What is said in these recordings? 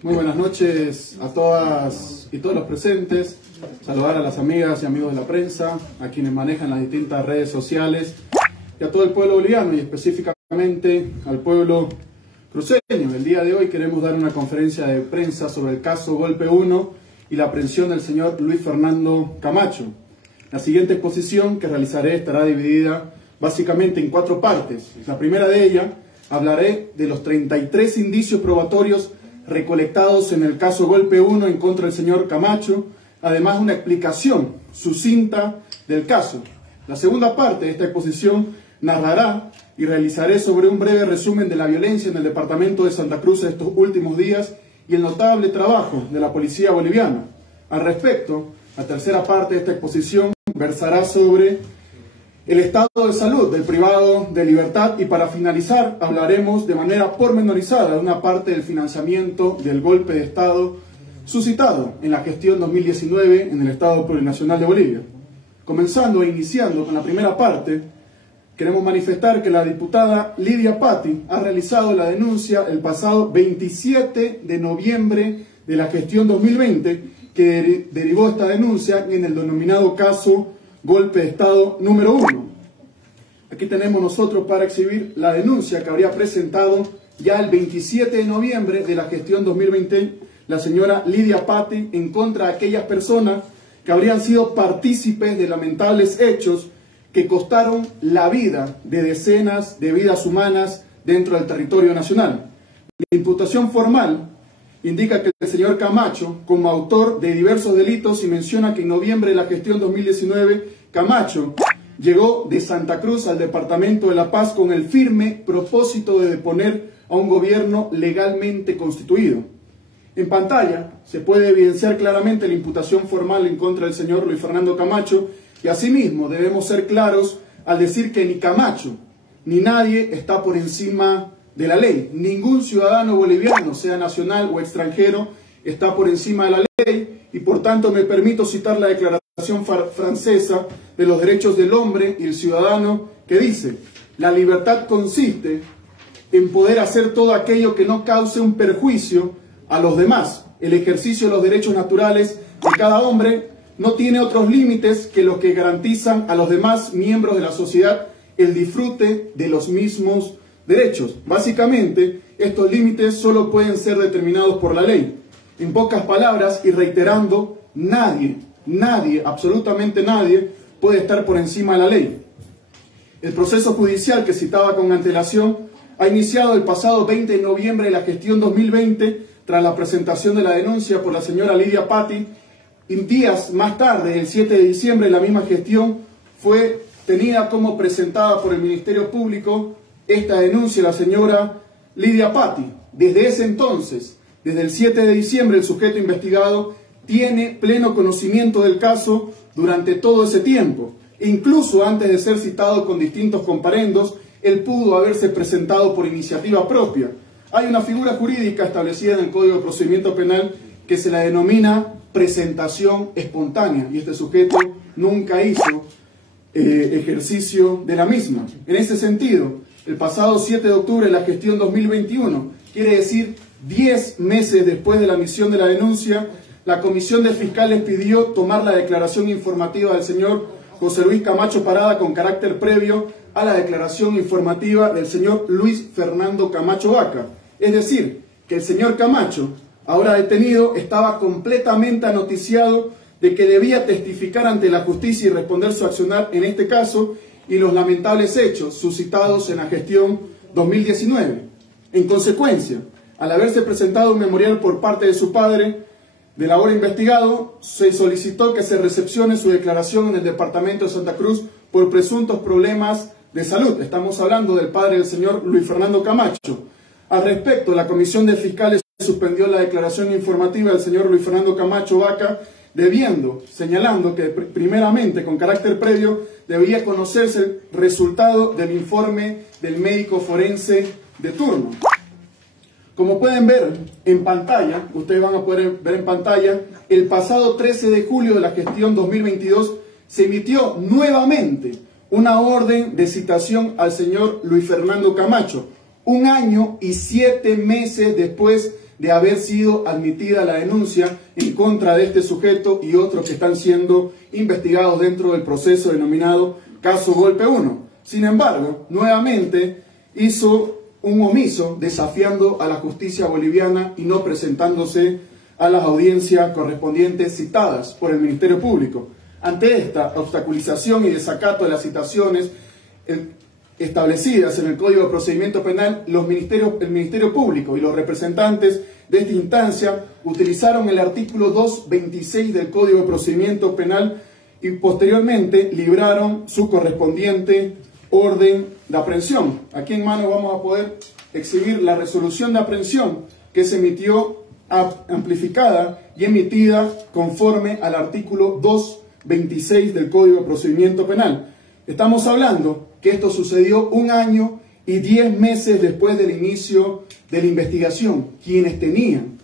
Muy buenas noches a todas y todos los presentes. Saludar a las amigas y amigos de la prensa, a quienes manejan las distintas redes sociales y a todo el pueblo boliviano y específicamente al pueblo cruceño. El día de hoy queremos dar una conferencia de prensa sobre el caso Golpe 1 y la aprehensión del señor Luis Fernando Camacho. La siguiente exposición que realizaré estará dividida básicamente en 4 partes. La primera de ellas hablaré de los 33 indicios probatorios recolectados en el caso Golpe 1 en contra del señor Camacho, además una explicación sucinta del caso. La segunda parte de esta exposición narrará y realizaré sobre un breve resumen de la violencia en el departamento de Santa Cruz estos últimos días y el notable trabajo de la policía boliviana. Al respecto, la tercera parte de esta exposición versará sobre el estado de salud del privado de libertad y para finalizar hablaremos de manera pormenorizada de una parte del financiamiento del golpe de Estado suscitado en la gestión 2019 en el Estado Plurinacional de Bolivia. Comenzando e iniciando con la primera parte, queremos manifestar que la diputada Lidia Patti ha realizado la denuncia el pasado 27 de noviembre de la gestión 2020 que derivó esta denuncia en el denominado caso Golpe de Estado número 1. Aquí tenemos nosotros para exhibir la denuncia que habría presentado ya el 27 de noviembre de la gestión 2020 la señora Lidia Patti en contra de aquellas personas que habrían sido partícipes de lamentables hechos que costaron la vida de decenas de vidas humanas dentro del territorio nacional. La imputación formal indica que el señor Camacho, como autor de diversos delitos, y menciona que en noviembre de la gestión 2019, Camacho llegó de Santa Cruz al departamento de La Paz con el firme propósito de deponer a un gobierno legalmente constituido. En pantalla se puede evidenciar claramente la imputación formal en contra del señor Luis Fernando Camacho y asimismo debemos ser claros al decir que ni Camacho ni nadie está por encima de la ley. Ningún ciudadano boliviano, sea nacional o extranjero, está por encima de la ley y por tanto me permito citar la Declaración Francesa de los Derechos del Hombre y el Ciudadano que dice: la libertad consiste en poder hacer todo aquello que no cause un perjuicio a los demás. El ejercicio de los derechos naturales de cada hombre no tiene otros límites que los que garantizan a los demás miembros de la sociedad el disfrute de los mismos derechos. Básicamente, estos límites solo pueden ser determinados por la ley. En pocas palabras y reiterando, nadie, absolutamente nadie, puede estar por encima de la ley. El proceso judicial que citaba con antelación ha iniciado el pasado 20 de noviembre de la gestión 2020 tras la presentación de la denuncia por la señora Lidia Patti. Y días más tarde, el 7 de diciembre, la misma gestión fue tenida como presentada por el Ministerio Público esta denuncia de la señora Lidia Patti. Desde ese entonces, desde el 7 de diciembre, el sujeto investigado tiene pleno conocimiento del caso durante todo ese tiempo. Incluso antes de ser citado con distintos comparendos, él pudo haberse presentado por iniciativa propia. Hay una figura jurídica establecida en el Código de Procedimiento Penal que se la denomina presentación espontánea y este sujeto nunca hizo ejercicio de la misma. En ese sentido, el pasado 7 de octubre de la gestión 2021, quiere decir 10 meses después de la emisión de la denuncia, la Comisión de Fiscales pidió tomar la declaración informativa del señor José Luis Camacho Parada con carácter previo a la declaración informativa del señor Luis Fernando Camacho Vaca. Es decir, que el señor Camacho, ahora detenido, estaba completamente anoticiado de que debía testificar ante la justicia y responder su accionar en este caso y los lamentables hechos suscitados en la gestión 2019. En consecuencia, al haberse presentado un memorial por parte de su padre del ahora investigado, se solicitó que se recepcione su declaración en el departamento de Santa Cruz por presuntos problemas de salud. Estamos hablando del padre del señor Luis Fernando Camacho. Al respecto, la Comisión de Fiscales suspendió la declaración informativa del señor Luis Fernando Camacho Vaca, señalando que primeramente, con carácter previo, debía conocerse el resultado del informe del médico forense de turno. Como pueden ver en pantalla, ustedes van a poder ver en pantalla, el pasado 13 de julio de la gestión 2022 se emitió nuevamente una orden de citación al señor Luis Fernando Camacho, 1 año y 7 meses después de haber sido admitida la denuncia en contra de este sujeto y otros que están siendo investigados dentro del proceso denominado Caso Golpe 1. Sin embargo, nuevamente hizo un omiso desafiando a la justicia boliviana y no presentándose a las audiencias correspondientes citadas por el Ministerio Público. Ante esta obstaculización y desacato de las citaciones establecidas en el Código de Procedimiento Penal, el Ministerio Público y los representantes de esta instancia utilizaron el artículo 226 del Código de Procedimiento Penal y posteriormente libraron su correspondiente orden de aprehensión. Aquí en mano vamos a poder exhibir la resolución de aprehensión que se emitió amplificada y emitida conforme al artículo 226 del Código de Procedimiento Penal. Estamos hablando que esto sucedió 1 año y 10 meses después del inicio de la investigación. Quienes tenían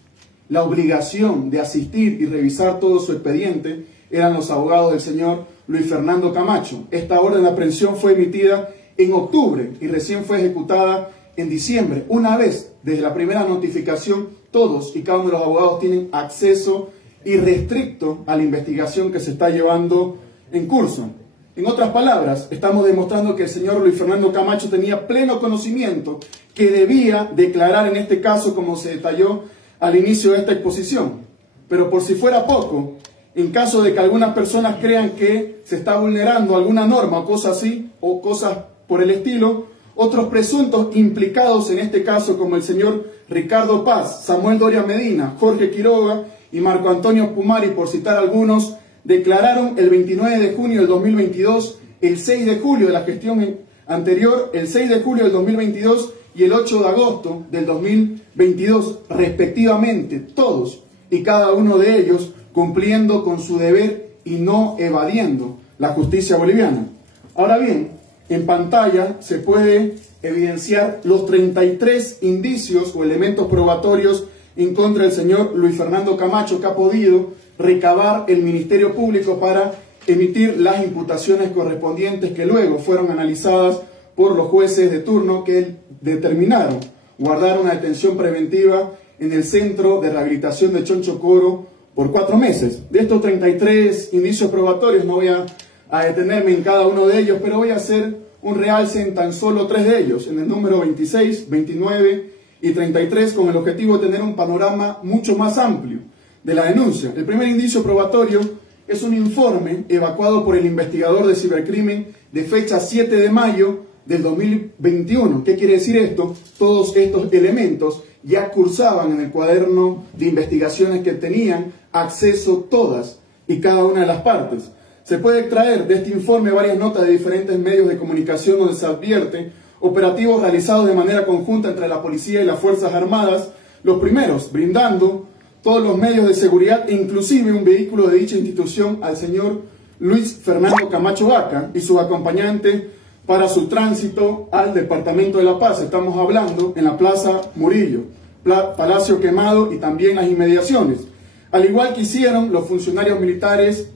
la obligación de asistir y revisar todo su expediente eran los abogados del señor Luis Fernando Camacho. Esta orden de aprehensión fue emitida en octubre y recién fue ejecutada en diciembre. Una vez, desde la primera notificación, todos y cada uno de los abogados tienen acceso irrestricto a la investigación que se está llevando en curso. En otras palabras, estamos demostrando que el señor Luis Fernando Camacho tenía pleno conocimiento que debía declarar en este caso, como se detalló al inicio de esta exposición. Pero por si fuera poco, en caso de que algunas personas crean que se está vulnerando alguna norma o cosas así, o cosas por el estilo, otros presuntos implicados en este caso, como el señor Ricardo Paz, Samuel Doria Medina, Jorge Quiroga y Marco Antonio Pumari, por citar algunos, declararon el 29 de junio del 2022, el 6 de julio de la gestión anterior, el 6 de julio del 2022 y el 8 de agosto del 2022, respectivamente, todos y cada uno de ellos cumpliendo con su deber y no evadiendo la justicia boliviana. Ahora bien, en pantalla se puede evidenciar los 33 indicios o elementos probatorios en contra del señor Luis Fernando Camacho que ha podido recabar el Ministerio Público para emitir las imputaciones correspondientes que luego fueron analizadas por los jueces de turno que determinaron guardar una detención preventiva en el Centro de Rehabilitación de Chonchocoro por 4 meses. De estos 33 indicios probatorios no voy a detenerme en cada uno de ellos, pero voy a hacer un realce en tan solo 3 de ellos, en el número 26, 29 y 33, con el objetivo de tener un panorama mucho más amplio de la denuncia. El primer indicio probatorio es un informe evacuado por el investigador de cibercrimen de fecha 7 de mayo del 2021. ¿Qué quiere decir esto? Todos estos elementos ya cursaban en el cuaderno de investigaciones que tenían acceso todas y cada una de las partes. Se puede extraer de este informe varias notas de diferentes medios de comunicación donde se advierte operativos realizados de manera conjunta entre la policía y las Fuerzas Armadas, los primeros brindando todos los medios de seguridad e inclusive un vehículo de dicha institución al señor Luis Fernando Camacho Vaca y sus acompañantes para su tránsito al Departamento de La Paz. Estamos hablando en la Plaza Murillo, Palacio Quemado y también las inmediaciones. Al igual que hicieron los funcionarios militares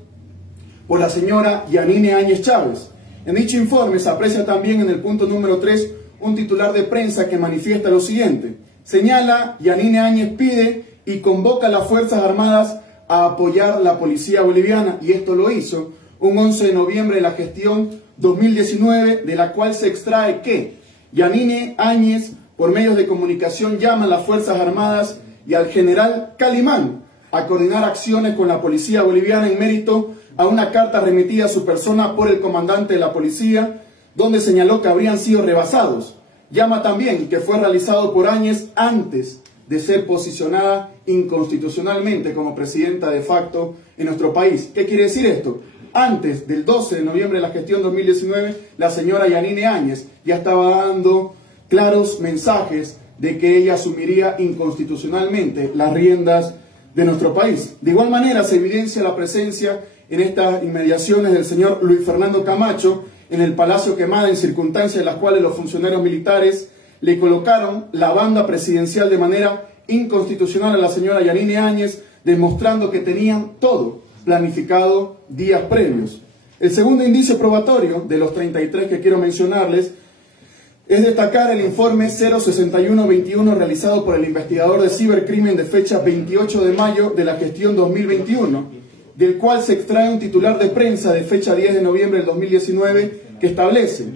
por la señora Yanine Áñez Chávez. En dicho informe se aprecia también en el punto número 3 un titular de prensa que manifiesta lo siguiente. Señala, Yanine Áñez pide y convoca a las Fuerzas Armadas a apoyar la policía boliviana, y esto lo hizo un 11 de noviembre de la gestión 2019, de la cual se extrae que Yanine Áñez, por medios de comunicación, llama a las Fuerzas Armadas y al general Calimán a coordinar acciones con la policía boliviana en mérito a una carta remitida a su persona por el comandante de la policía, donde señaló que habrían sido rebasados. Llama también que fue realizado por Áñez antes de ser posicionada inconstitucionalmente como presidenta de facto en nuestro país. ¿Qué quiere decir esto? Antes del 12 de noviembre de la gestión 2019, la señora Yanine Áñez ya estaba dando claros mensajes de que ella asumiría inconstitucionalmente las riendas de nuestro país. De igual manera se evidencia la presencia en estas inmediaciones del señor Luis Fernando Camacho en el Palacio Quemado, en circunstancias en las cuales los funcionarios militares le colocaron la banda presidencial de manera inconstitucional a la señora Yanine Áñez, demostrando que tenían todo planificado días previos. El segundo indicio probatorio de los 33 que quiero mencionarles es destacar el informe 06121 realizado por el investigador de cibercrimen de fecha 28 de mayo de la gestión 2021, del cual se extrae un titular de prensa de fecha 10 de noviembre del 2019 que establece: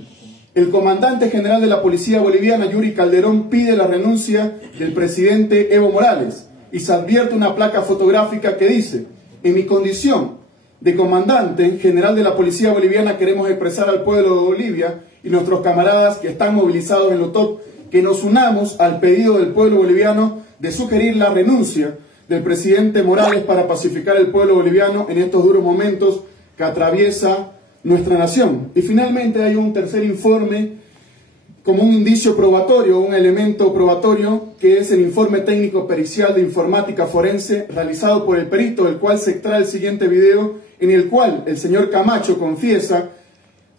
el comandante general de la Policía Boliviana, Yuri Calderón, pide la renuncia del presidente Evo Morales, y se advierte una placa fotográfica que dice: en mi condición de comandante general de la Policía Boliviana queremos expresar al pueblo de Bolivia y nuestros camaradas que están movilizados en Lotop que nos unamos al pedido del pueblo boliviano de sugerir la renuncia del presidente Morales para pacificar el pueblo boliviano en estos duros momentos que atraviesa nuestra nación. Y finalmente hay un tercer informe como un indicio probatorio, un elemento probatorio, que es el informe técnico pericial de informática forense realizado por el perito, del cual se extrae el siguiente video, en el cual el señor Camacho confiesa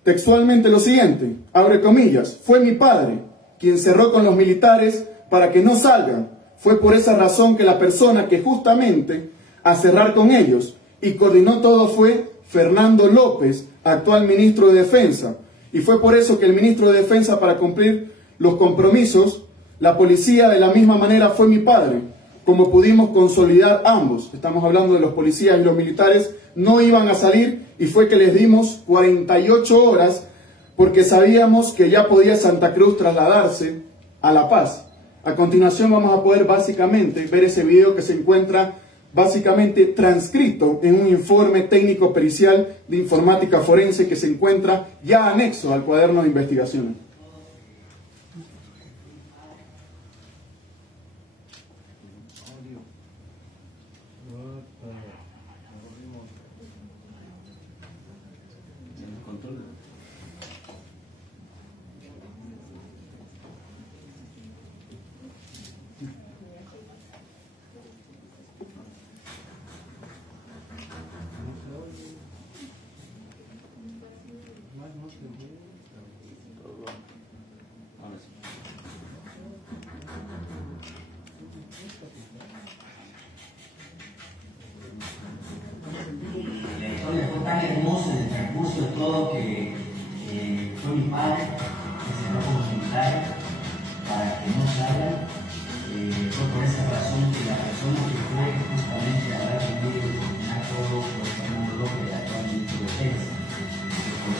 textualmente lo siguiente, abre comillas: fue mi padre quien cerró con los militares para que no salgan. Fue por esa razón que la persona que justamente a cerrar con ellos y coordinó todo fue Fernando López, actual ministro de Defensa. Y fue por eso que el ministro de Defensa, para cumplir los compromisos, la policía de la misma manera fue mi padre. Como pudimos consolidar ambos, estamos hablando de los policías y los militares, no iban a salir, y fue que les dimos 48 horas porque sabíamos que ya podía Santa Cruz trasladarse a La Paz. A continuación vamos a poder básicamente ver ese video que se encuentra básicamente transcrito en un informe técnico pericial de informática forense que se encuentra ya anexo al cuaderno de investigaciones. Tan hermoso en el transcurso de todo que fue mi padre que se cerró con los militares para que no salgan. Fue por esa razón que la persona que fue justamente a hablar conmigo y coordinar todo fue Fernando López, el actual ministro de Defensa,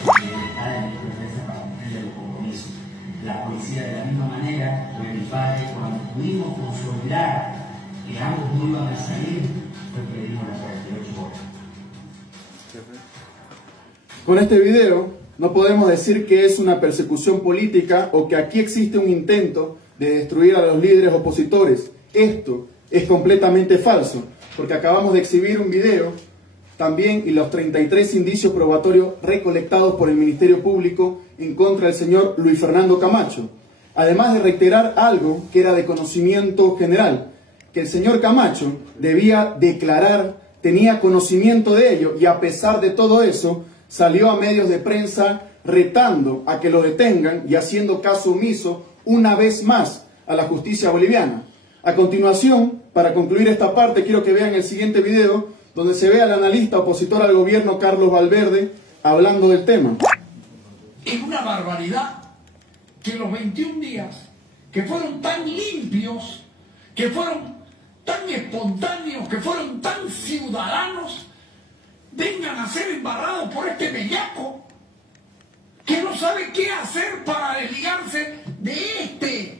porque él está en el ministro de Defensa para cumplir el compromiso. La policía, de la misma manera, fue mi padre. Cuando pudimos consolidar que ambos no iban a salir, fue que le dimos las 48 horas. Con este video no podemos decir que es una persecución política o que aquí existe un intento de destruir a los líderes opositores. Esto es completamente falso, porque acabamos de exhibir un video también y los 33 indicios probatorios recolectados por el Ministerio Público en contra del señor Luis Fernando Camacho. Además de reiterar algo que era de conocimiento general, que el señor Camacho debía declarar, tenía conocimiento de ello, y a pesar de todo eso salió a medios de prensa retando a que lo detengan y haciendo caso omiso una vez más a la justicia boliviana. A continuación, para concluir esta parte, quiero que vean el siguiente video donde se ve al analista opositor al gobierno Carlos Valverde hablando del tema. Es una barbaridad que los 21 días que fueron tan limpios, que fueron tan espontáneos, que fueron tan ciudadanos, vengan a ser embarrados por este bellaco que no sabe qué hacer para desligarse de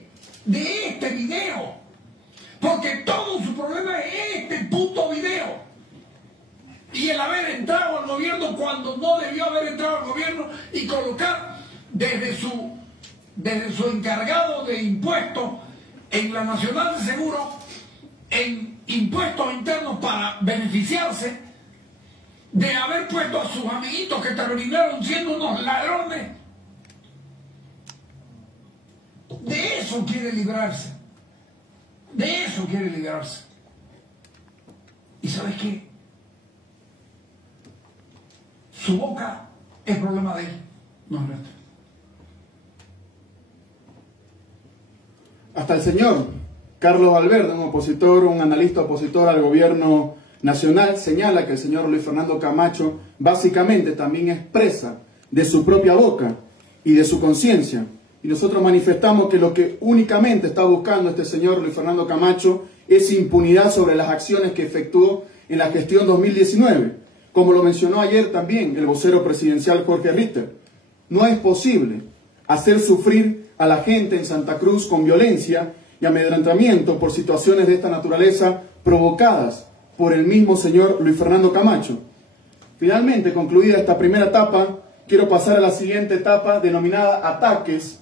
este video, porque todo su problema es este puto video y el haber entrado al gobierno cuando no debió haber entrado al gobierno y colocar desde su encargado de impuestos en la Nacional de Seguro en impuestos internos para beneficiarse, de haber puesto a sus amiguitos que terminaron siendo unos ladrones. De eso quiere librarse. De eso quiere librarse. ¿Y sabes qué? Su boca es problema de él, no es nuestro. Hasta el señor Carlos Valverde, un opositor, un analista opositor al gobierno nacional, señala que el señor Luis Fernando Camacho básicamente también expresa de su propia boca y de su conciencia y nosotros manifestamos que lo que únicamente está buscando este señor Luis Fernando Camacho es impunidad sobre las acciones que efectuó en la gestión 2019, como lo mencionó ayer también el vocero presidencial Jorge Ritter. No es posible hacer sufrir a la gente en Santa Cruz con violencia y amedrentamiento por situaciones de esta naturaleza provocadas por el mismo señor Luis Fernando Camacho. Finalmente, concluida esta primera etapa, quiero pasar a la siguiente etapa denominada ataques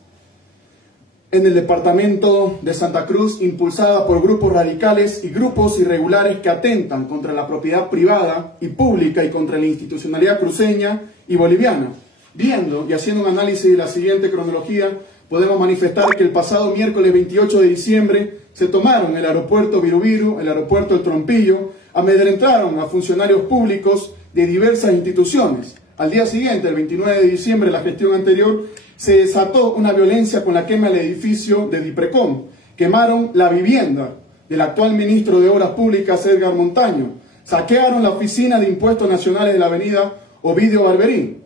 en el departamento de Santa Cruz, impulsada por grupos radicales y grupos irregulares que atentan contra la propiedad privada y pública y contra la institucionalidad cruceña y boliviana. Viendo y haciendo un análisis de la siguiente cronología, podemos manifestar que el pasado miércoles 28 de diciembre se tomaron el aeropuerto Virubiru, el aeropuerto El Trompillo, amedrentaron a funcionarios públicos de diversas instituciones. Al día siguiente, el 29 de diciembre, la gestión anterior, se desató una violencia con la quema del edificio de Diprecom. Quemaron la vivienda del actual ministro de Obras Públicas, Edgar Montaño. Saquearon la oficina de impuestos nacionales de la avenida Ovidio Barberín.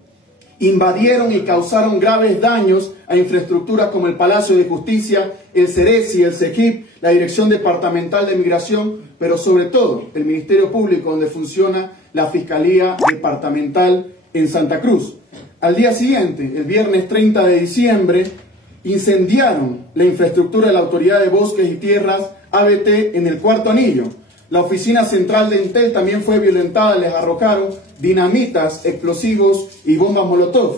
Invadieron y causaron graves daños a infraestructuras como el Palacio de Justicia, el CERECI, el CEGIP, la Dirección Departamental de Migración, pero sobre todo el Ministerio Público, donde funciona la Fiscalía Departamental en Santa Cruz. Al día siguiente, el viernes 30 de diciembre, incendiaron la infraestructura de la Autoridad de Bosques y Tierras, ABT, en el Cuarto Anillo. La oficina central de Entel también fue violentada, les arrojaron dinamitas, explosivos y bombas molotov.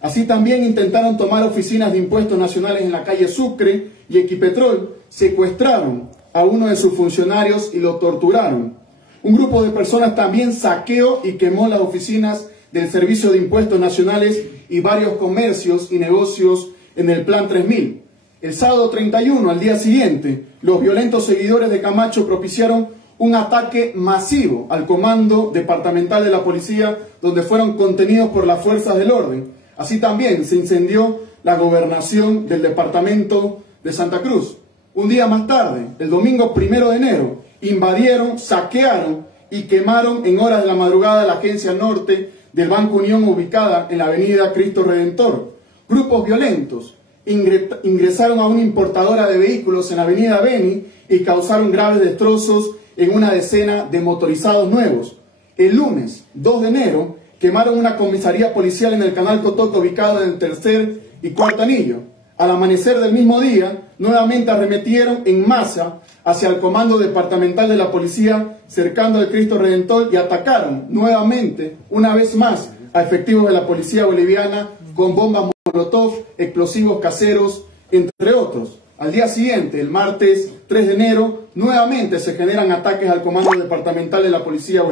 Así también intentaron tomar oficinas de impuestos nacionales en la calle Sucre y Equipetrol, secuestraron a uno de sus funcionarios y lo torturaron. Un grupo de personas también saqueó y quemó las oficinas del Servicio de Impuestos Nacionales y varios comercios y negocios en el Plan 3000. El sábado 31, al día siguiente, los violentos seguidores de Camacho propiciaron un ataque masivo al comando departamental de la policía, donde fueron contenidos por las fuerzas del orden. Así también se incendió la gobernación del departamento de Santa Cruz. Un día más tarde, el domingo 1 de enero, invadieron, saquearon y quemaron en horas de la madrugada la agencia norte del Banco Unión, ubicada en la avenida Cristo Redentor. Grupos violentos ingresaron a una importadora de vehículos en la avenida Beni y causaron graves destrozos en una decena de motorizados nuevos. El lunes 2 de enero quemaron una comisaría policial en el Canal Cotoco, ubicado en el tercer y cuarto anillo. Al amanecer del mismo día, nuevamente arremetieron en masa hacia el comando departamental de la policía cercano al Cristo Redentor y atacaron nuevamente, una vez más, a efectivos de la policía boliviana con bombas molotov, explosivos caseros, entre otros. Al día siguiente, el martes 3 de enero, nuevamente se generan ataques al comando departamental de la policía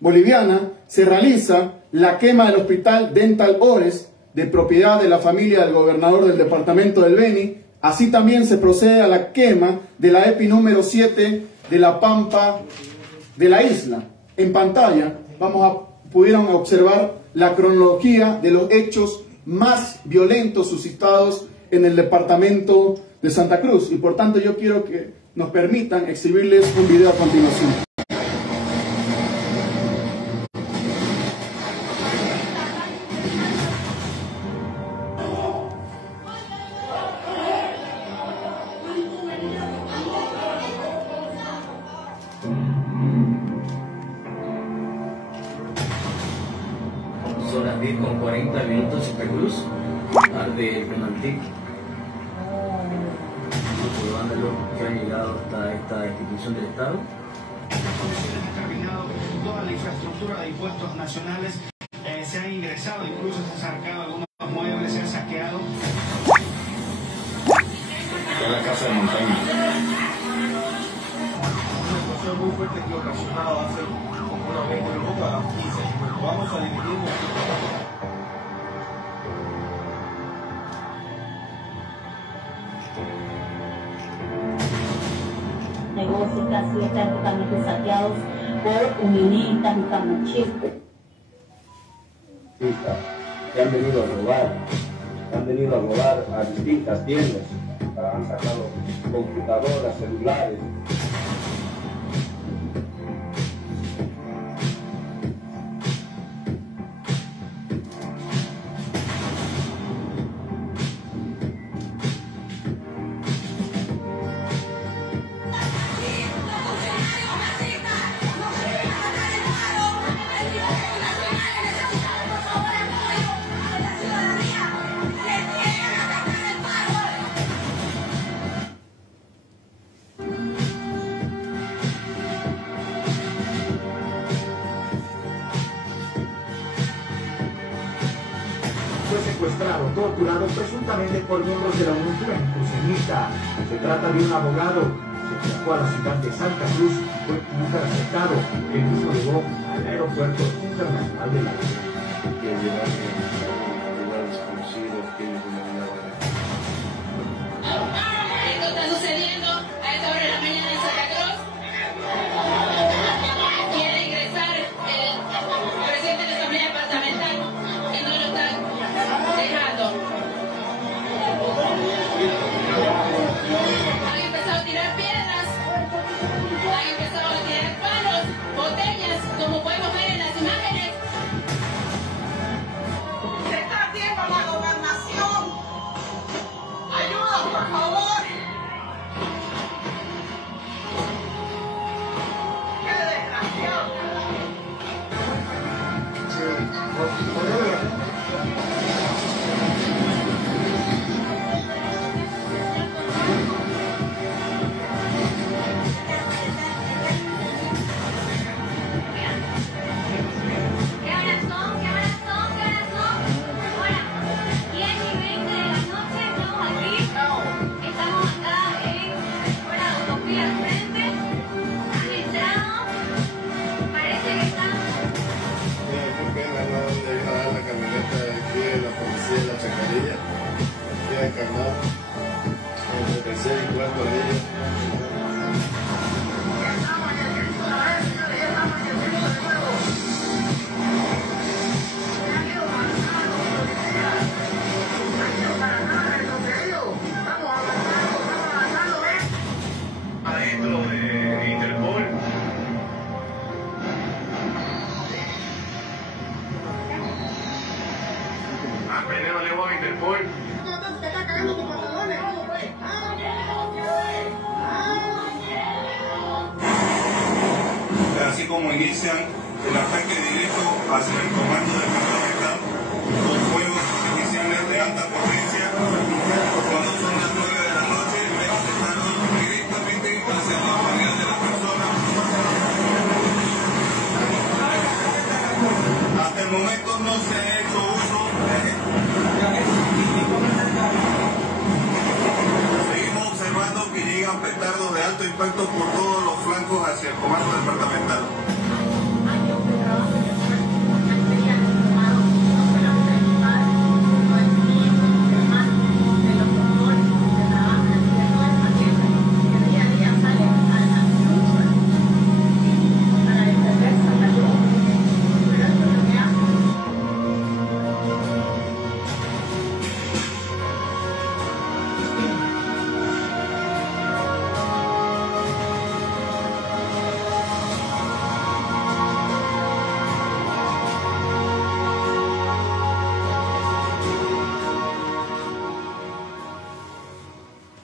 boliviana. Se realiza la quema del hospital Dental Ores, de propiedad de la familia del gobernador del departamento del Beni. Así también se procede a la quema de la EPI número 7 de la Pampa de la isla. En pantalla pudieron observar la cronología de los hechos más violentos suscitados en el departamento de Santa Cruz, y por tanto yo quiero que nos permitan exhibirles un video a continuación. Son las 10:40 Santa Cruz, arde Penaltic. Muchos vándalos que han llegado hasta esta institución del Estado. Han terminado toda la infraestructura de impuestos nacionales, se han ingresado, incluso se han sacado algunos muebles, se han saqueado. En la casa de Montaño. Una situación muy fuerte que ocasionado hace como una 20 minutos a las 15. Vamos a dividirnos. Negocios casi están totalmente saqueados por unionistas y camachistas. Que han venido a robar a distintas tiendas, han sacado computadoras, celulares. fue secuestrado, torturado presuntamente por miembros de la Unión Juvenil-Crucenista. Se trata de un abogado. Se viajó a la ciudad de Santa Cruz y fue interceptado. El mismo llegó al aeropuerto internacional de La Guaira. Esto está sucediendo a esta hora de la mañana en Santa Cruz. Quiere ingresar el presidente de la Asamblea Departamental y no lo están dejando. Han empezado a tirar piedras, han empezado a tirar palos, botellas, como podemos ver en las imágenes. Se está haciendo la gobernación. Ayuda, por favor. ¡Qué desgraciado! Adentro de Interpol. Primero le voy a Interpol. Así como inician el ataque directo hacia el comando departamental con fuegos iniciales de alta potencia. Cuando son las 9 de la noche, vemos disparos directamente hacia la humanidad de la persona. Hasta el momento no se ha hecho uso. Seguimos observando que llegan petardos de alto impacto por todos los flancos hacia el comando departamental.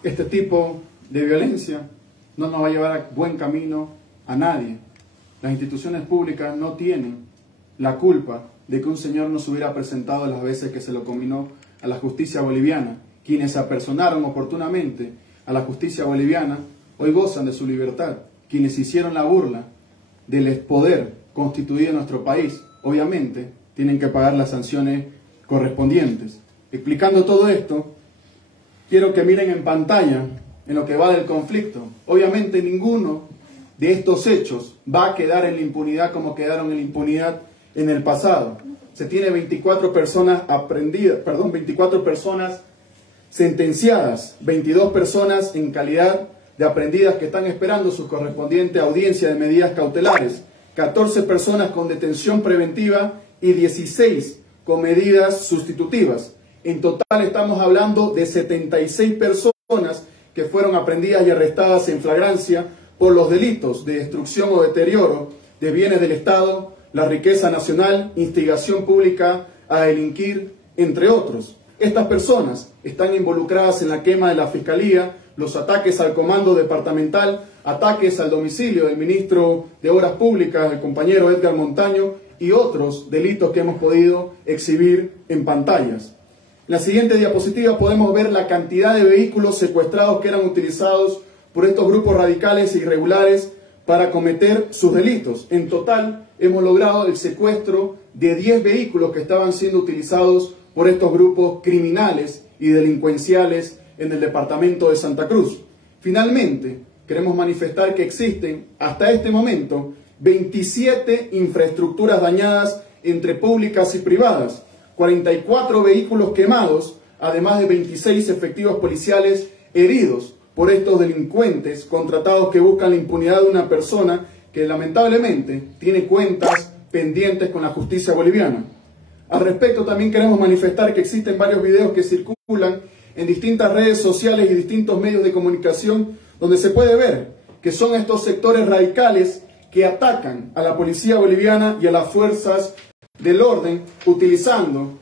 Este tipo de violencia no nos va a llevar a buen camino a nadie. Las instituciones públicas no tienen la culpa de que un señor no se hubiera presentado las veces que se lo combinó a la justicia boliviana. Quienes se apersonaron oportunamente a la justicia boliviana hoy gozan de su libertad. Quienes hicieron la burla del poder constituido en nuestro país, obviamente, tienen que pagar las sanciones correspondientes. Explicando todo esto, quiero que miren en pantalla en lo que va del conflicto. Obviamente ninguno de estos hechos va a quedar en la impunidad como quedaron en la impunidad en el pasado. Se tiene 24 personas 24 personas sentenciadas, 22 personas en calidad de aprendidas que están esperando su correspondiente audiencia de medidas cautelares, 14 personas con detención preventiva y 16 con medidas sustitutivas. En total estamos hablando de 76 personas que fueron aprendidas y arrestadas en flagrancia por los delitos de destrucción o deterioro de bienes del Estado, la riqueza nacional, instigación pública a delinquir, entre otros. Estas personas están involucradas en la quema de la Fiscalía, los ataques al comando departamental, ataques al domicilio del ministro de Obras Públicas, el compañero Edgar Montaño, y otros delitos que hemos podido exhibir en pantallas. En la siguiente diapositiva podemos ver la cantidad de vehículos secuestrados que eran utilizados por estos grupos radicales e irregulares para cometer sus delitos. En total hemos logrado el secuestro de 10 vehículos que estaban siendo utilizados por estos grupos criminales y delincuenciales en el departamento de Santa Cruz. Finalmente, queremos manifestar que existen, hasta este momento, 27 infraestructuras dañadas entre públicas y privadas, 44 vehículos quemados, además de 26 efectivos policiales heridos por estos delincuentes contratados que buscan la impunidad de una persona que lamentablemente tiene cuentas pendientes con la justicia boliviana. Al respecto, también queremos manifestar que existen varios videos que circulan en distintas redes sociales y distintos medios de comunicación donde se puede ver que son estos sectores radicales que atacan a la policía boliviana y a las fuerzas del orden utilizando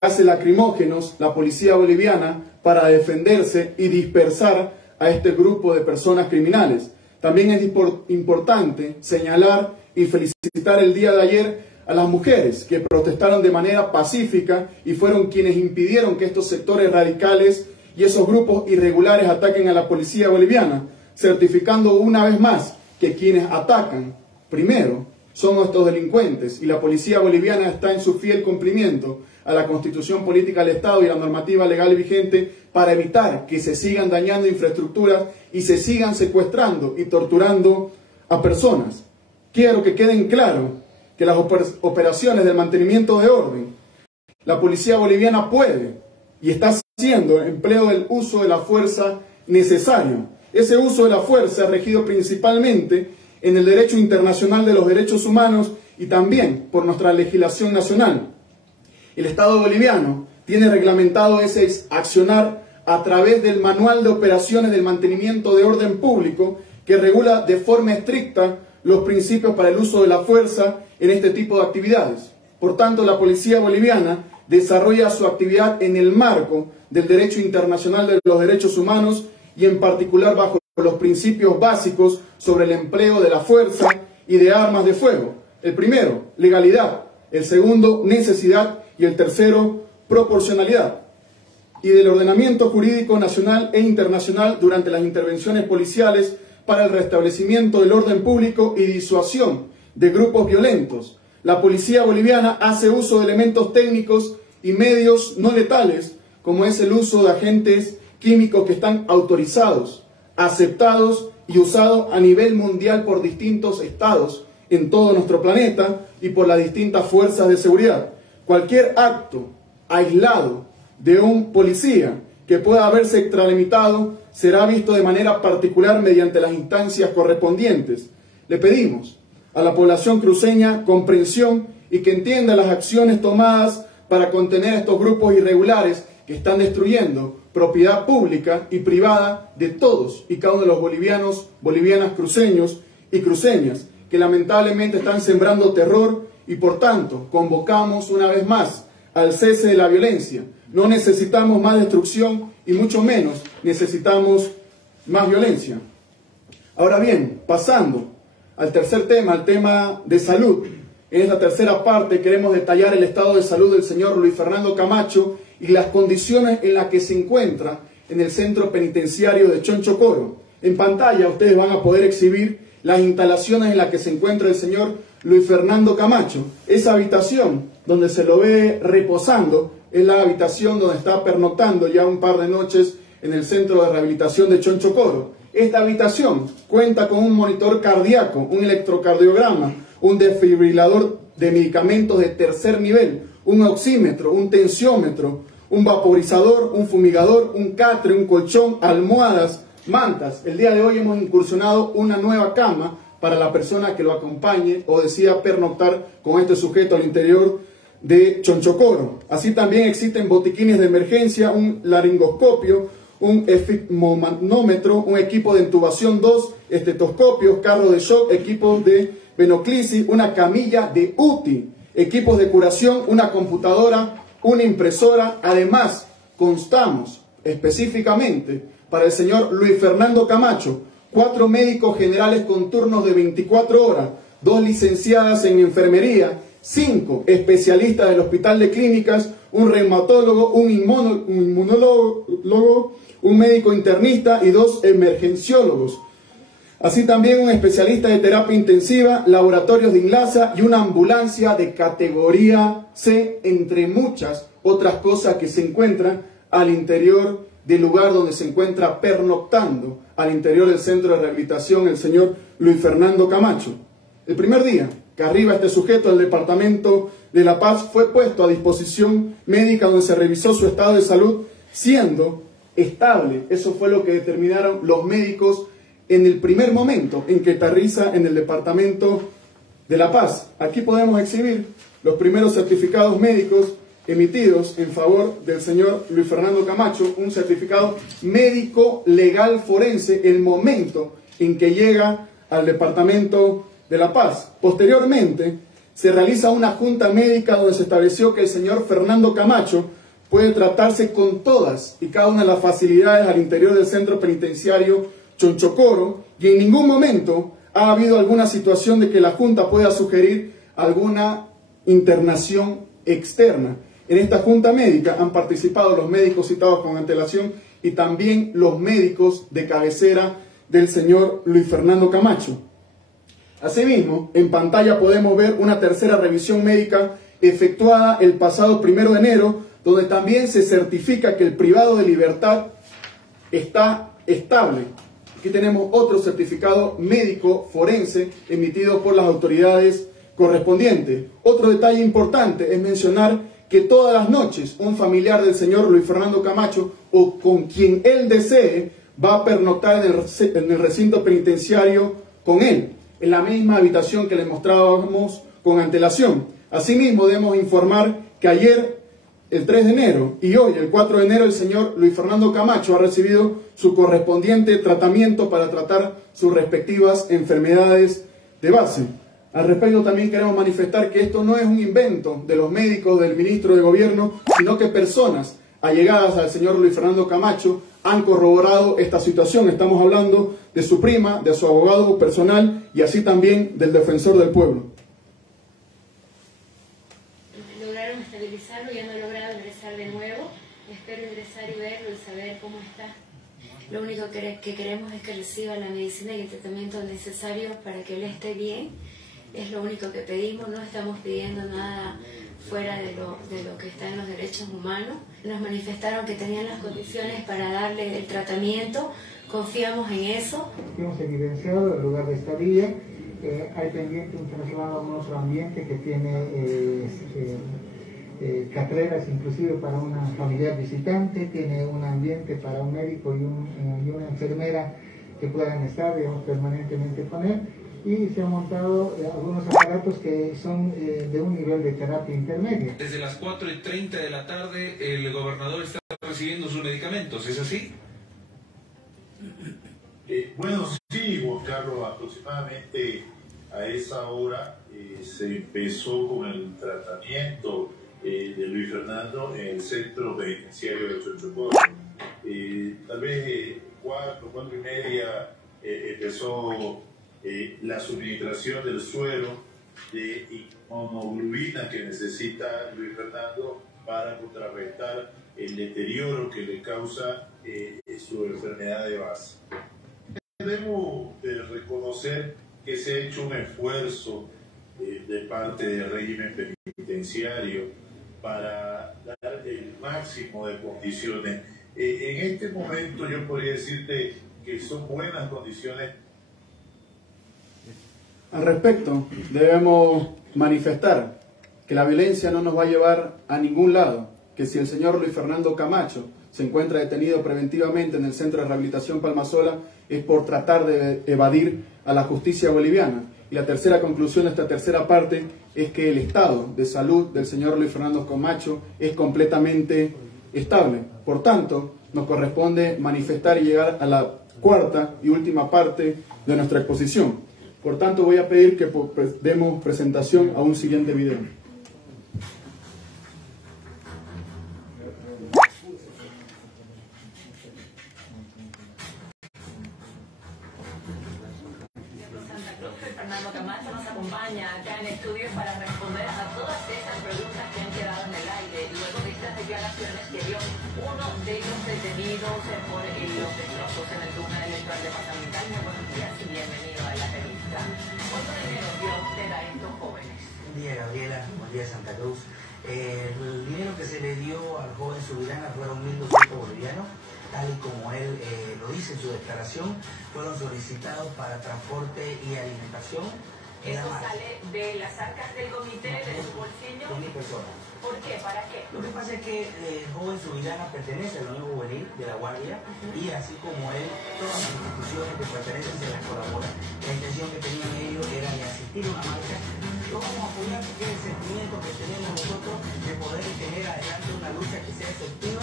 gases lacrimógenos, la policía boliviana, para defenderse y dispersar a este grupo de personas criminales. También es importante señalar y felicitar el día de ayer a las mujeres que protestaron de manera pacífica y fueron quienes impidieron que estos sectores radicales y esos grupos irregulares ataquen a la policía boliviana, certificando una vez más que quienes atacan primero son estos delincuentes y la policía boliviana está en su fiel cumplimiento a la Constitución Política del Estado y la normativa legal vigente para evitar que se sigan dañando infraestructuras y se sigan secuestrando y torturando a personas. Quiero que queden claro que las operaciones del mantenimiento de orden, la policía boliviana puede y está haciendo empleo del uso de la fuerza necesario. Ese uso de la fuerza es regido principalmente en el derecho internacional de los derechos humanos y también por nuestra legislación nacional. El Estado boliviano tiene reglamentado ese accionar a través del Manual de Operaciones del Mantenimiento de Orden Público, que regula de forma estricta los principios para el uso de la fuerza en este tipo de actividades. Por tanto, la policía boliviana desarrolla su actividad en el marco del derecho internacional de los derechos humanos y en particular bajo los principios básicos sobre el empleo de la fuerza y de armas de fuego. El primero, legalidad. El segundo, necesidad. Y el tercero, proporcionalidad. Y del ordenamiento jurídico nacional e internacional durante las intervenciones policiales para el restablecimiento del orden público y disuasión de grupos violentos. La policía boliviana hace uso de elementos técnicos y medios no letales, como es el uso de agentes químicos que están autorizados, aceptados y usados a nivel mundial por distintos estados en todo nuestro planeta y por las distintas fuerzas de seguridad. Cualquier acto aislado de un policía que pueda haberse extralimitado será visto de manera particular mediante las instancias correspondientes. Le pedimos a la población cruceña comprensión y que entienda las acciones tomadas para contener a estos grupos irregulares que están destruyendo propiedad pública y privada de todos y cada uno de los bolivianos, bolivianas, cruceños y cruceñas, que lamentablemente están sembrando terror y por tanto convocamos una vez más al cese de la violencia. No necesitamos más destrucción y mucho menos necesitamos más violencia. Ahora bien, pasando al tercer tema, al tema de salud. En esta tercera parte queremos detallar el estado de salud del señor Luis Fernando Camacho y las condiciones en las que se encuentra en el centro penitenciario de Chonchocoro. En pantalla ustedes van a poder exhibir las instalaciones en las que se encuentra el señor Luis Fernando Camacho. Esa habitación donde se lo ve reposando es la habitación donde está pernoctando ya un par de noches en el centro de rehabilitación de Chonchocoro. Esta habitación cuenta con un monitor cardíaco, un electrocardiograma, un desfibrilador de medicamentos de tercer nivel, un oxímetro, un tensiómetro, un vaporizador, un fumigador, un catre, un colchón, almohadas, mantas. El día de hoy hemos incursionado una nueva cama para la persona que lo acompañe o decida pernoctar con este sujeto al interior de Chonchocoro. Así también existen botiquines de emergencia, un laringoscopio, un efigmonómetro, un equipo de intubación 2, estetoscopios, carro de shock, equipos de venoclisis, una camilla de UTI, equipos de curación, una computadora, una impresora. Además, constamos específicamente para el señor Luis Fernando Camacho 4 médicos generales con turnos de 24 horas, 2 licenciadas en enfermería, 5 especialistas del Hospital de Clínicas, un reumatólogo, un inmunólogo, un médico internista y 2 emergenciólogos. Así también un especialista de terapia intensiva, laboratorios de INLASA y una ambulancia de categoría C, entre muchas otras cosas que se encuentran al interior del lugar donde se encuentra pernoctando, al interior del centro de rehabilitación, el señor Luis Fernando Camacho. El primer día que arriba este sujeto al departamento de La Paz, fue puesto a disposición médica donde se revisó su estado de salud, siendo estable. Eso fue lo que determinaron los médicos en el primer momento en que aterriza en el departamento de La Paz. Aquí podemos exhibir los primeros certificados médicos emitidos en favor del señor Luis Fernando Camacho, un certificado médico legal forense, el momento en que llega al departamento de La Paz. Posteriormente, se realiza una junta médica donde se estableció que el señor Fernando Camacho puede tratarse con todas y cada una de las facilidades al interior del centro penitenciario Chonchocoro, y en ningún momento ha habido alguna situación de que la junta pueda sugerir alguna internación externa. En esta junta médica han participado los médicos citados con antelación y también los médicos de cabecera del señor Luis Fernando Camacho. Asimismo, en pantalla podemos ver una tercera revisión médica efectuada el pasado 1 de enero, donde también se certifica que el privado de libertad está estable. Aquí tenemos otro certificado médico forense emitido por las autoridades correspondientes. Otro detalle importante es mencionar que todas las noches un familiar del señor Luis Fernando Camacho o con quien él desee va a pernoctar en el recinto penitenciario con él, en la misma habitación que les mostrábamos con antelación. Asimismo, debemos informar que ayer, el 3 de enero, y hoy, el 4 de enero, el señor Luis Fernando Camacho ha recibido su correspondiente tratamiento para tratar sus respectivas enfermedades de base. Al respecto, también queremos manifestar que esto no es un invento de los médicos del ministro de Gobierno, sino que personas allegadas al señor Luis Fernando Camacho han corroborado esta situación. Estamos hablando de su prima, de su abogado personal y así también del defensor del pueblo. Lograron estabilizarlo, ya no he logrado ingresar de nuevo. Espero ingresar y verlo y saber cómo está. Lo único que queremos es que reciba la medicina y el tratamiento necesario para que él esté bien. Es lo único que pedimos, no estamos pidiendo nada fuera de lo que está en los derechos humanos. Nos manifestaron que tenían las condiciones para darle el tratamiento, confiamos en eso. Hemos evidenciado el lugar de estadía, hay pendiente un traslado a un otro ambiente que tiene carreras inclusive para una familiar visitante, tiene un ambiente para un médico y una enfermera que puedan estar, digamos, permanentemente con él. Y se han montado algunos aparatos que son de un nivel de terapia intermedia. Desde las 4:30 de la tarde el gobernador está recibiendo sus medicamentos, ¿es así? Bueno, sí, Juan Carlos, aproximadamente a esa hora se empezó con el tratamiento de Luis Fernando en el centro penitenciario de Chonchocoro. Tal vez 4:30 empezó la suministración del suero de inmunoglobulina que necesita Luis Fernando para contrarrestar el deterioro que le causa su enfermedad de base. Debemos reconocer que se ha hecho un esfuerzo de parte del régimen penitenciario para dar el máximo de condiciones. En este momento yo podría decirte que son buenas condiciones. Al respecto, debemos manifestar que la violencia no nos va a llevar a ningún lado, que si el señor Luis Fernando Camacho se encuentra detenido preventivamente en el Centro de Rehabilitación Palmasola es por tratar de evadir a la justicia boliviana. Y la tercera conclusión de esta tercera parte es que el estado de salud del señor Luis Fernando Camacho es completamente estable. Por tanto, nos corresponde manifestar y llegar a la cuarta y última parte de nuestra exposición. Por tanto, voy a pedir que demos presentación a un siguiente video. Fernando Camacho nos acompaña acá en estudios para responder a todas esas preguntas que han quedado en el aire luego de estas declaraciones que dio uno de los detenidos por los destrozos en el túnel electoral departamental. Muy buenos días y bienvenido a la revista. Cuenca. ¿Cuánto dinero dio usted a estos jóvenes? Buen día, Gabriela. Buen día, Santa Cruz. El dinero que se le dio al joven Subirana fueron 1.200 bolivianos, tal y como él lo dice en su declaración, fueron solicitados para transporte y alimentación. ¿Eso sale de las arcas del comité, de su bolsillo? 2.000 personas. ¿Por qué? ¿Para qué? Lo que pasa es que el joven Subirana pertenece a la Unión Juvenil de la Guardia y así como él, todas las instituciones que pertenecen se las colaboran. La intención que tenían ellos era de asistir a una marcha. Lo vamos a apoyar porque es el sentimiento que tenemos nosotros de poder tener adelante una lucha que sea efectiva.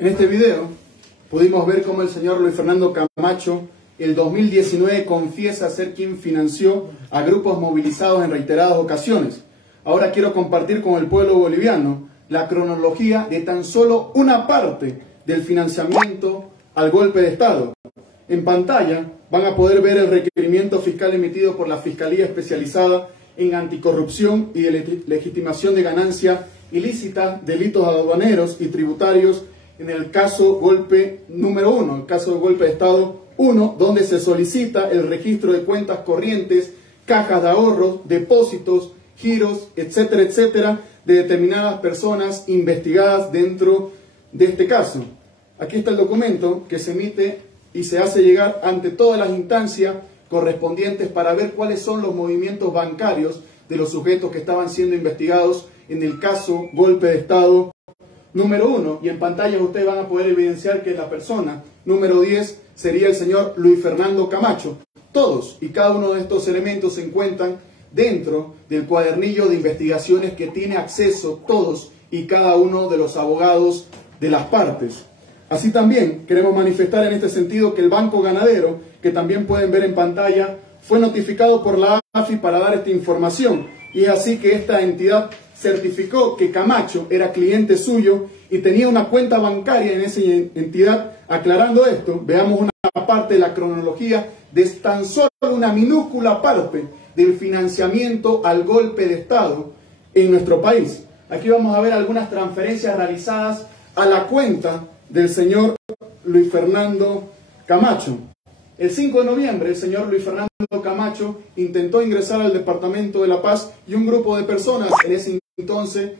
En este video pudimos ver cómo el señor Luis Fernando Camacho el 2019 confiesa ser quien financió a grupos movilizados en reiteradas ocasiones. Ahora quiero compartir con el pueblo boliviano la cronología de tan solo una parte del financiamiento al golpe de Estado. En pantalla van a poder ver el requerimiento fiscal emitido por la Fiscalía Especializada en Anticorrupción y de Legitimación de Ganancia Ilícita, Delitos Aduaneros y Tributarios en el caso golpe número 1, el caso de golpe de Estado 1, donde se solicita el registro de cuentas corrientes, cajas de ahorros, depósitos, giros, etcétera, etcétera, de determinadas personas investigadas dentro de este caso. Aquí está el documento que se emite y se hace llegar ante todas las instancias correspondientes para ver cuáles son los movimientos bancarios de los sujetos que estaban siendo investigados en el caso golpe de Estado número 1. Y en pantalla ustedes van a poder evidenciar que la persona número 10 sería el señor Luis Fernando Camacho. Todos y cada uno de estos elementos se encuentran dentro del cuadernillo de investigaciones que tiene acceso todos y cada uno de los abogados de las partes. Así también queremos manifestar en este sentido que el Banco Ganadero, que también pueden ver en pantalla, fue notificado por la AFI para dar esta información. Y es así que esta entidad certificó que Camacho era cliente suyo y tenía una cuenta bancaria en esa entidad. Aclarando esto, veamos una parte de la cronología de tan solo una minúscula parte del financiamiento al golpe de Estado en nuestro país. Aquí vamos a ver algunas transferencias realizadas a la cuenta del señor Luis Fernando Camacho. El 5 de noviembre, el señor Luis Fernando Camacho intentó ingresar al Departamento de La Paz y un grupo de personas en ese entonces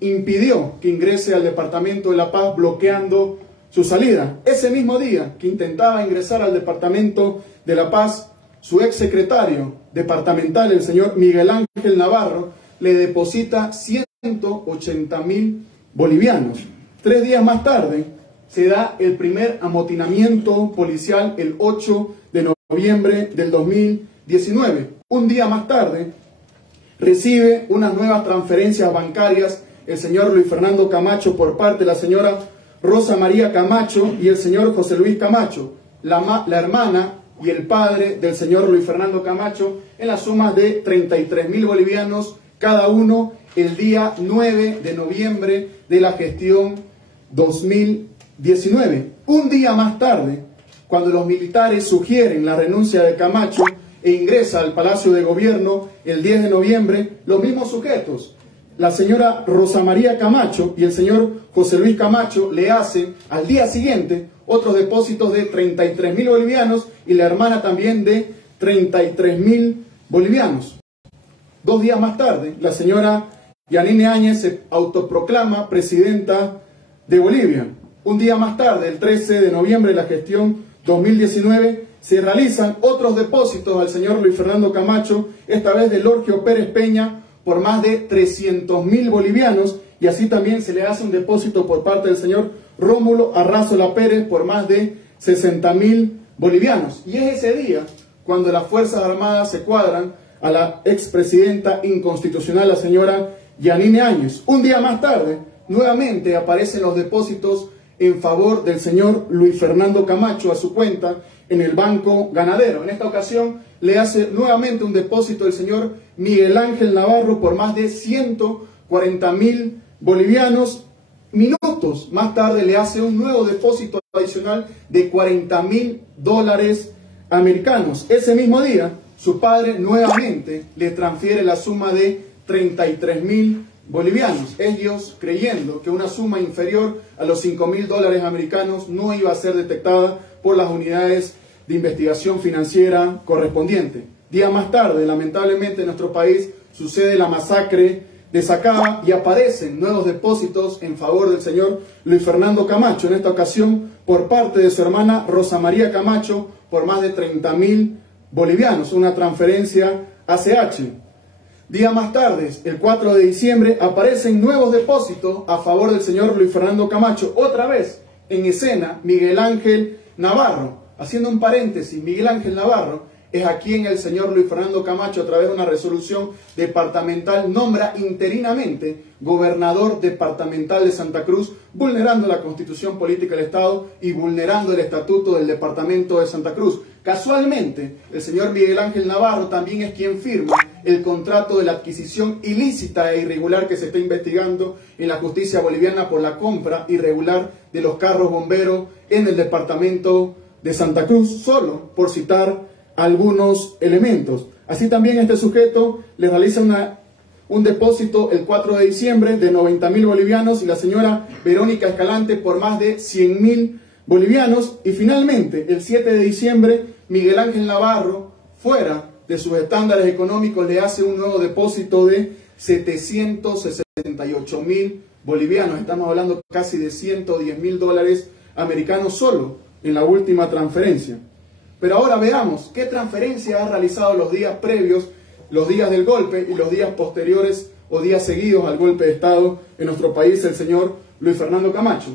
impidió que ingrese al Departamento de La Paz, bloqueando su salida. Ese mismo día que intentaba ingresar al Departamento de La Paz, su ex secretario departamental, el señor Miguel Ángel Navarro, le deposita 180.000 bolivianos. 3 días más tarde se da el primer amotinamiento policial el 8 de noviembre del 2019. Un día más tarde recibe unas nuevas transferencias bancarias el señor Luis Fernando Camacho por parte de la señora Rosa María Camacho y el señor José Luis Camacho, la hermana y el padre del señor Luis Fernando Camacho, en la suma de 33.000 bolivianos cada uno el día 9 de noviembre de la gestión 2019. Un día más tarde, cuando los militares sugieren la renuncia de Camacho e ingresa al Palacio de Gobierno el 10 de noviembre, los mismos sujetos, la señora Rosa María Camacho y el señor José Luis Camacho, le hacen al día siguiente otros depósitos de 33.000 bolivianos y la hermana también de 33.000 bolivianos. 2 días más tarde, la señora Yanine Áñez se autoproclama presidenta de Bolivia. Un día más tarde, el 13 de noviembre de la gestión 2019, se realizan otros depósitos al señor Luis Fernando Camacho, esta vez de Lorgio Pérez Peña, por más de 300.000 bolivianos, y así también se le hace un depósito por parte del señor Rómulo Arrazola Pérez por más de 60.000 bolivianos. Y es ese día cuando las Fuerzas Armadas se cuadran a la expresidenta inconstitucional, la señora Yanine Áñez. Un día más tarde, nuevamente aparecen los depósitos en favor del señor Luis Fernando Camacho a su cuenta en el Banco Ganadero. En esta ocasión le hace nuevamente un depósito el señor Miguel Ángel Navarro por más de 140.000 bolivianos. Minutos más tarde le hace un nuevo depósito adicional de 40.000 dólares americanos. Ese mismo día, su padre nuevamente le transfiere la suma de 33.000 bolivianos, ellos creyendo que una suma inferior a los 5.000 dólares americanos no iba a ser detectada por las unidades de investigación financiera correspondiente. Días más tarde, lamentablemente en nuestro país sucede la masacre de Sacaba y aparecen nuevos depósitos en favor del señor Luis Fernando Camacho, en esta ocasión por parte de su hermana Rosa María Camacho, por más de 30.000 bolivianos, una transferencia ACH. Días más tarde, el 4 de diciembre, aparecen nuevos depósitos a favor del señor Luis Fernando Camacho. Otra vez, en escena, Miguel Ángel Navarro. Haciendo un paréntesis, Miguel Ángel Navarro es a quien el señor Luis Fernando Camacho, a través de una resolución departamental, nombra interinamente gobernador departamental de Santa Cruz, vulnerando la Constitución Política del Estado y vulnerando el estatuto del departamento de Santa Cruz. Casualmente, el señor Miguel Ángel Navarro también es quien firma el contrato de la adquisición ilícita e irregular que se está investigando en la justicia boliviana por la compra irregular de los carros bomberos en el departamento de Santa Cruz, solo por citar algunos elementos. Así también este sujeto le realiza un depósito el 4 de diciembre de 90.000 bolivianos y la señora Verónica Escalante por más de 100.000 bolivianos. Y finalmente, el 7 de diciembre, Miguel Ángel Navarro, fuera de sus estándares económicos, le hace un nuevo depósito de 768.000 bolivianos. Estamos hablando casi de 110.000 dólares americanos solo en la última transferencia. Pero ahora veamos qué transferencia ha realizado los días previos, los días del golpe y los días posteriores o días seguidos al golpe de Estado en nuestro país, el señor Luis Fernando Camacho.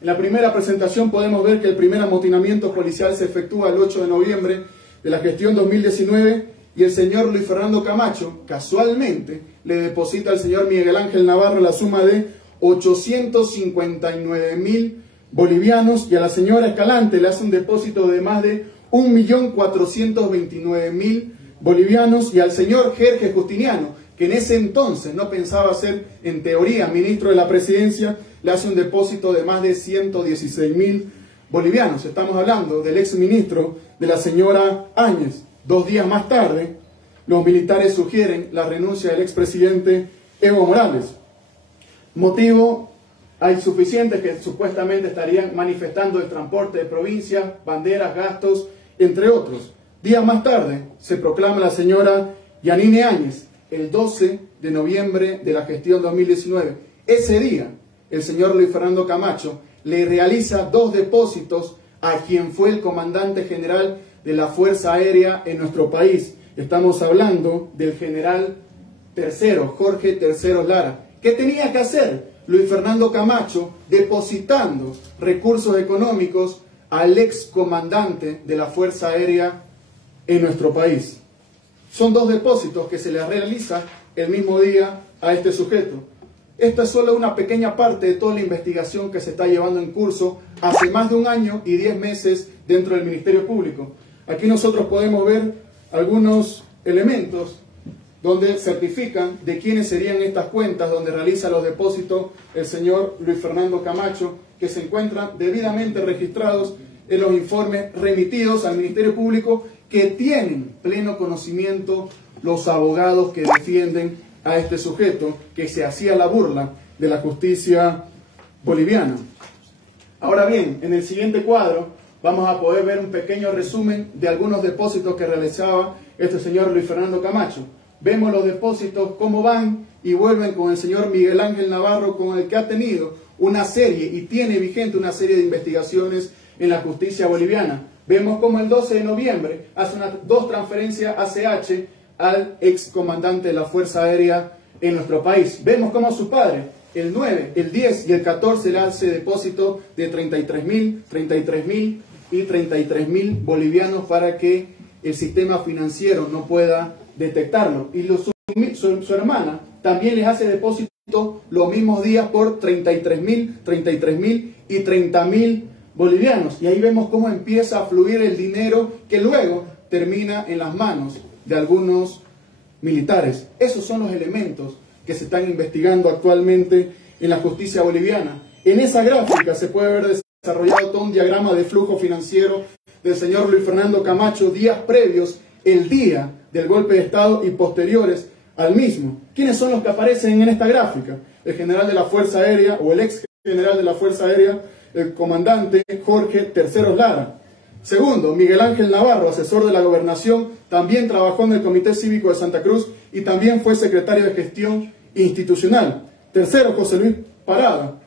En la primera presentación podemos ver que el primer amotinamiento policial se efectúa el 8 de noviembre de la gestión 2019 y el señor Luis Fernando Camacho casualmente le deposita al señor Miguel Ángel Navarro la suma de 859.000 bolivianos y a la señora Escalante le hace un depósito de más de 1.429.000 bolivianos y al señor Jorge Justiniano, que en ese entonces no pensaba ser en teoría ministro de la presidencia, le hace un depósito de más de 116.000 bolivianos. Estamos hablando del ex ministro de la señora Áñez. 2 días más tarde, los militares sugieren la renuncia del expresidente Evo Morales. Motivo: hay suficientes que supuestamente estarían manifestando el transporte de provincias, banderas, gastos, entre otros. Días más tarde se proclama la señora Yanine Áñez, el 12 de noviembre de la gestión 2019. Ese día, el señor Luis Fernando Camacho le realiza 2 depósitos a quien fue el comandante general de la Fuerza Aérea en nuestro país. Estamos hablando del general tercero, Jorge Terceros Lara. ¿Qué tenía que hacer Luis Fernando Camacho depositando recursos económicos al ex comandante de la Fuerza Aérea en nuestro país? Son 2 depósitos que se le realiza el mismo día a este sujeto. Esta es solo una pequeña parte de toda la investigación que se está llevando en curso hace más de 1 año y 10 meses dentro del Ministerio Público. Aquí nosotros podemos ver algunos elementos donde certifican de quiénes serían estas cuentas donde realiza los depósitos el señor Luis Fernando Camacho, que se encuentran debidamente registrados en los informes remitidos al Ministerio Público, que tienen pleno conocimiento los abogados que defienden a este sujeto que se hacía la burla de la justicia boliviana. Ahora bien, en el siguiente cuadro vamos a poder ver un pequeño resumen de algunos depósitos que realizaba este señor Luis Fernando Camacho. Vemos los depósitos, cómo van y vuelven con el señor Miguel Ángel Navarro, con el que ha tenido una serie y tiene vigente una serie de investigaciones en la justicia boliviana. Vemos cómo el 12 de noviembre hace 2 transferencias ACH al ex comandante de la Fuerza Aérea en nuestro país. Vemos cómo a su padre, el 9, el 10 y el 14 le hace depósito de 33.000 y 33.000 bolivianos para que el sistema financiero no pueda detectarlo. Y su hermana también les hace depósito los mismos días por 33.000 y 30.000 bolivianos. Y ahí vemos cómo empieza a fluir el dinero que luego termina en las manos de algunos militares. Esos son los elementos que se están investigando actualmente en la justicia boliviana. En esa gráfica se puede ver desarrollado todo un diagrama de flujo financiero del señor Luis Fernando Camacho, días previos, el día del golpe de Estado y posteriores al mismo. ¿Quiénes son los que aparecen en esta gráfica? El general de la Fuerza Aérea o el ex general de la Fuerza Aérea, el comandante Jorge Terceros Lara. Segundo, Miguel Ángel Navarro, asesor de la Gobernación, también trabajó en el Comité Cívico de Santa Cruz y también fue secretario de Gestión Institucional. Tercero, José Luis Parada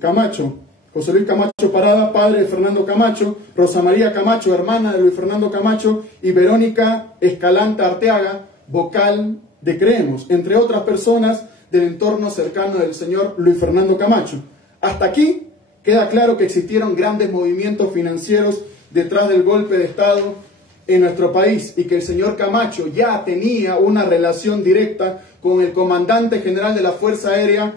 Camacho. José Luis Camacho Parada, padre de Fernando Camacho, Rosa María Camacho, hermana de Luis Fernando Camacho, y Verónica Escalante Arteaga, vocal de Creemos, entre otras personas del entorno cercano del señor Luis Fernando Camacho. Hasta aquí queda claro que existieron grandes movimientos financieros detrás del golpe de Estado en nuestro país y que el señor Camacho ya tenía una relación directa con el comandante general de la Fuerza Aérea,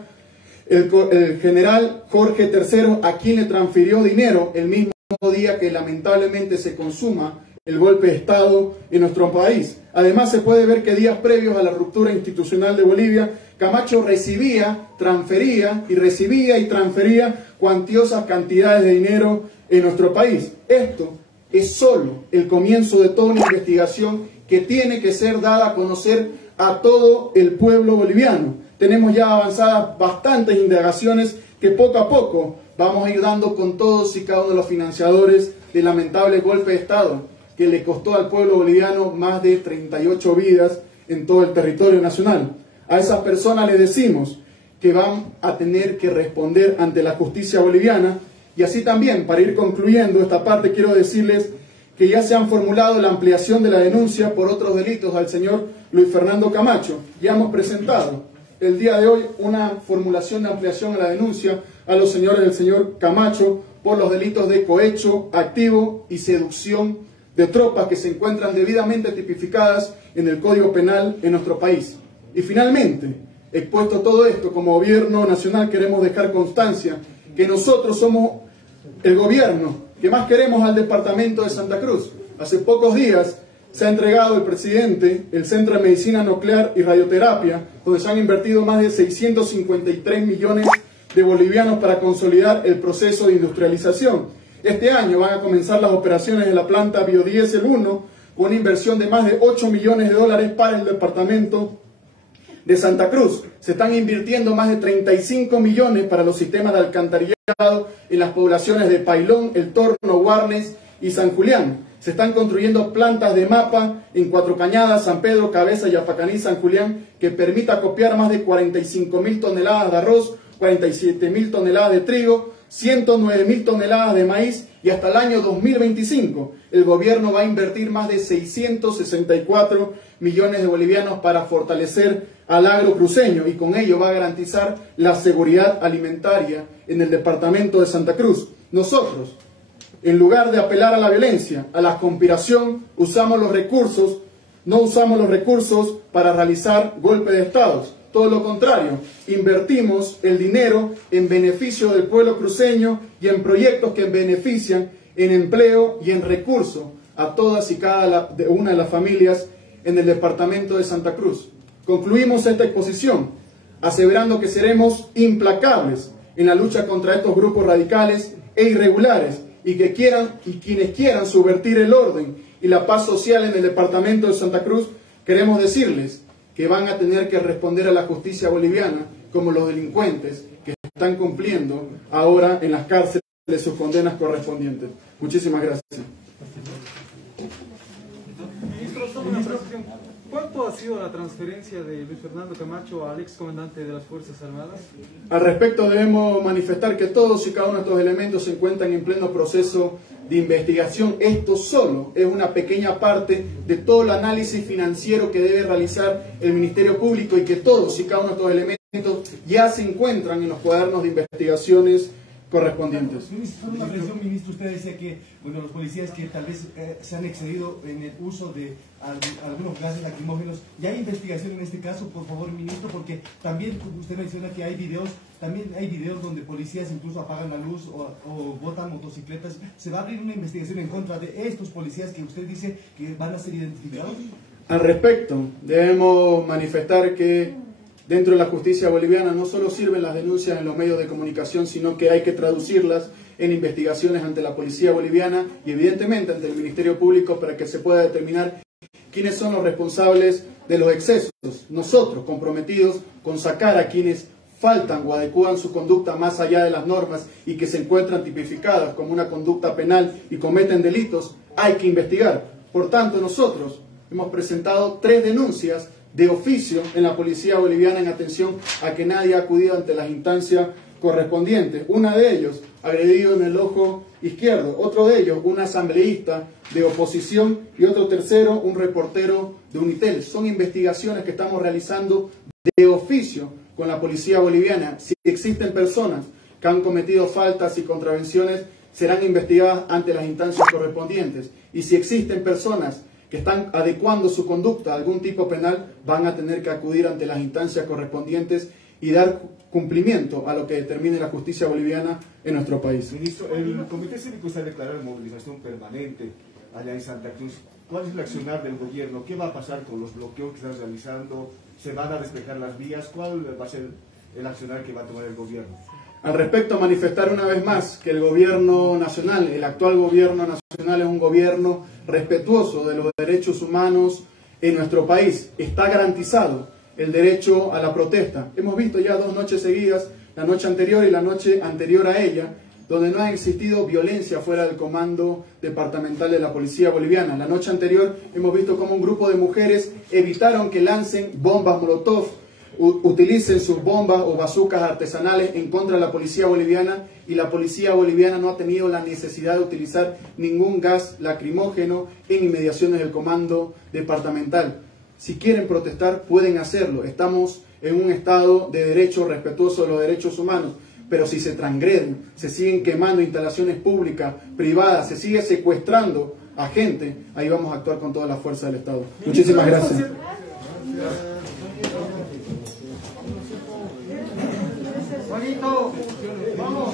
el general Jorge III, a quien le transfirió dinero el mismo día que lamentablemente se consuma el golpe de Estado en nuestro país. Además, se puede ver que días previos a la ruptura institucional de Bolivia, Camacho recibía, transfería y transfería cuantiosas cantidades de dinero en nuestro país. Esto es solo el comienzo de toda una investigación que tiene que ser dada a conocer a todo el pueblo boliviano. Tenemos ya avanzadas bastantes indagaciones que poco a poco vamos a ir dando con todos y cada uno de los financiadores del lamentable golpe de Estado que le costó al pueblo boliviano más de 38 vidas en todo el territorio nacional. A esas personas les decimos que van a tener que responder ante la justicia boliviana. Y así también, para ir concluyendo esta parte, quiero decirles que ya se han formulado la ampliación de la denuncia por otros delitos al señor Luis Fernando Camacho. Ya hemos presentado el día de hoy una formulación de ampliación a la denuncia a los señores del señor Camacho por los delitos de cohecho activo y seducción de tropas que se encuentran debidamente tipificadas en el Código Penal en nuestro país. Y finalmente, expuesto todo esto, como gobierno nacional queremos dejar constancia que nosotros somos el gobierno que más queremos al departamento de Santa Cruz. Hace pocos días se ha entregado el presidente el Centro de Medicina Nuclear y Radioterapia, donde se han invertido más de 653 millones de bolivianos para consolidar el proceso de industrialización. Este año van a comenzar las operaciones de la planta Biodiesel 1 con una inversión de más de 8 millones de dólares para el departamento de Santa Cruz. Se están invirtiendo más de 35 millones para los sistemas de alcantarillado en las poblaciones de Pailón, El Torno, Guarnes y San Julián. Se están construyendo plantas de mapa en Cuatro Cañadas, San Pedro, Cabeza, Yapacaní, San Julián, que permita copiar más de 45.000 toneladas de arroz, 47.000 toneladas de trigo, 109.000 toneladas de maíz, y hasta el año 2025 el gobierno va a invertir más de 664 millones de bolivianos para fortalecer al agro cruceño, y con ello va a garantizar la seguridad alimentaria en el departamento de Santa Cruz. Nosotros, en lugar de apelar a la violencia, a la conspiración, no usamos los recursos para realizar golpes de Estado. Todo lo contrario, invertimos el dinero en beneficio del pueblo cruceño y en proyectos que benefician en empleo y en recursos a todas y cada una de las familias en el departamento de Santa Cruz. Concluimos esta exposición aseverando que seremos implacables en la lucha contra estos grupos radicales e irregulares y quienes quieran subvertir el orden y la paz social en el departamento de Santa Cruz. Queremos decirles que van a tener que responder a la justicia boliviana como los delincuentes que están cumpliendo ahora en las cárceles sus condenas correspondientes. Muchísimas gracias. Ministro, solo una precisión. ¿Cuánto ha sido la transferencia de Luis Fernando Camacho al excomandante de las Fuerzas Armadas? Al respecto debemos manifestar que todos y cada uno de estos elementos se encuentran en pleno proceso de investigación. Esto solo es una pequeña parte de todo el análisis financiero que debe realizar el Ministerio Público, y que todos y cada uno de estos elementos ya se encuentran en los cuadernos de investigaciones correspondientes. Una presión, ministro, usted decía que los policías que tal vez se han excedido en el uso de algunos gases lacrimógenos. ¿Ya hay investigación en este caso, por favor, ministro? Porque también usted menciona que hay videos, donde policías incluso apagan la luz o botan motocicletas. ¿Se va a abrir una investigación en contra de estos policías que usted dice que van a ser identificados? Al respecto, debemos manifestar que dentro de la justicia boliviana no solo sirven las denuncias en los medios de comunicación, sino que hay que traducirlas en investigaciones ante la policía boliviana y evidentemente ante el Ministerio Público para que se pueda determinar quiénes son los responsables de los excesos. Nosotros comprometidos con sacar a quienes faltan o adecuan su conducta más allá de las normas y que se encuentran tipificadas como una conducta penal y cometen delitos, hay que investigar. Por tanto, nosotros hemos presentado 3 denuncias de oficio en la policía boliviana en atención a que nadie ha acudido ante las instancias correspondientes. Una de ellos, agredido en el ojo izquierdo. Otro de ellos, un asambleísta de oposición. Y otro tercero, un reportero de Unitel. Son investigaciones que estamos realizando de oficio con la policía boliviana. Si existen personas que han cometido faltas y contravenciones, serán investigadas ante las instancias correspondientes. Y si existen personas que están adecuando su conducta a algún tipo penal, van a tener que acudir ante las instancias correspondientes y dar cumplimiento a lo que determine la justicia boliviana en nuestro país. Ministro, el Comité Cívico está declarando movilización permanente allá en Santa Cruz. ¿Cuál es el accionar del gobierno? ¿Qué va a pasar con los bloqueos que están realizando? ¿Se van a despejar las vías? ¿Cuál va a ser el accionar que va a tomar el gobierno? Al respecto, manifestar una vez más que el gobierno nacional, el actual gobierno nacional, es un gobierno respetuoso de los derechos humanos en nuestro país. Está garantizado el derecho a la protesta. Hemos visto ya 2 noches seguidas, la noche anterior y la noche anterior a ella, donde no ha existido violencia fuera del comando departamental de la policía boliviana. La noche anterior hemos visto cómo un grupo de mujeres evitaron que lancen bombas molotov, utilicen sus bombas o bazucas artesanales en contra de la policía boliviana, y la policía boliviana no ha tenido la necesidad de utilizar ningún gas lacrimógeno en inmediaciones del comando departamental. Si quieren protestar, pueden hacerlo. Estamos en un estado de derecho respetuoso de los derechos humanos, pero si se transgreden, se siguen quemando instalaciones públicas, privadas, se sigue secuestrando a gente, ahí vamos a actuar con toda la fuerza del Estado. Muchísimas gracias. Bonito, vamos.